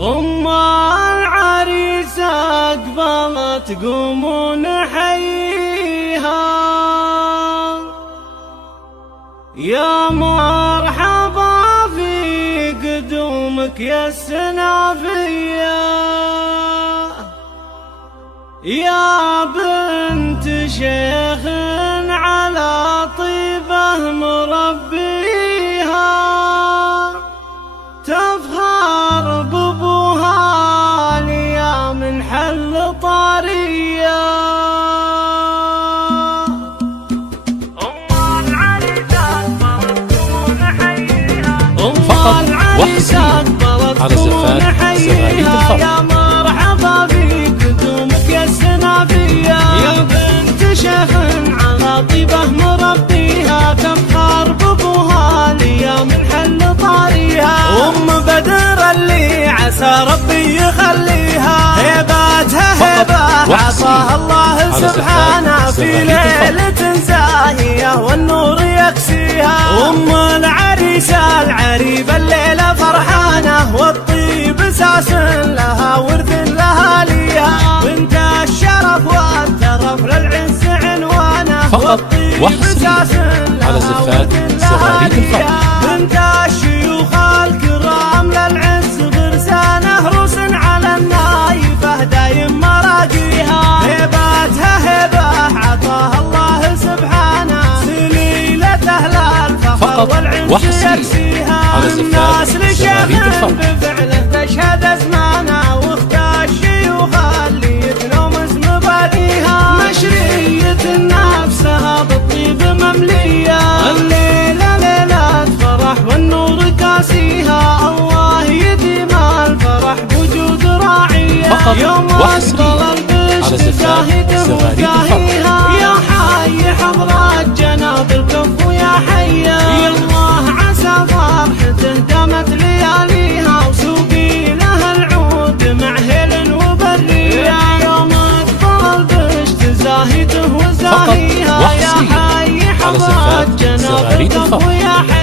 أم العريس أقبلت قوموا نحييها، يا مرحبا في قدومك يا السنافية، يا بنت شيخ على طيبه مربيها، تفخر بابوها ليا من حل طارية. أم العريس أقبلت نحييها، فقط وحصري على زفات زغاريد الخط. يا مرحبا في قدومك يا السنافية، يا بنت شيخ على طيبه مربيها، تفخر بابوها ليا من حل طاريها. أم بدر اللي عسى ربي يخليها، هيباتها هيبة عصاها الله سبحانه، في ليلة زاهية والنور يكسيها. أم العريس العريب الليلة فرحانة، والطيب ساس لها ورث لها ليها، بنت الشرف والترف للعز عنوانه، فقط وحصري على زفات زغاريد الخط. بنت الشيوخ الكرام للعز برسانه، روس على النايفه دايم مراقيها، هيباتها هبه عطاها الله سبحانه، سليلة اهل الفخر والعز يكسيها. على زفات زغاريد الخط. بفعله تشهد ازمانه، واخت الشيوخ اللي يتلومس مباديها، مشرية نفسها بالطيب مملية، الليلة ليلة فرح والنور كاسيها، الله يديم الفرح بوجود راعية، يوم أقبل البشر زاهد وزاهيها، يا حي حضرة جناب الكف ويا حيا، يا الله عسى فرحته دامت لياليها، وسوقي لها العود مع هيل وبرية، يوم أقبل البشر زاهده وزاهيها، يا حي حضرة جناب الكف ويا حيا.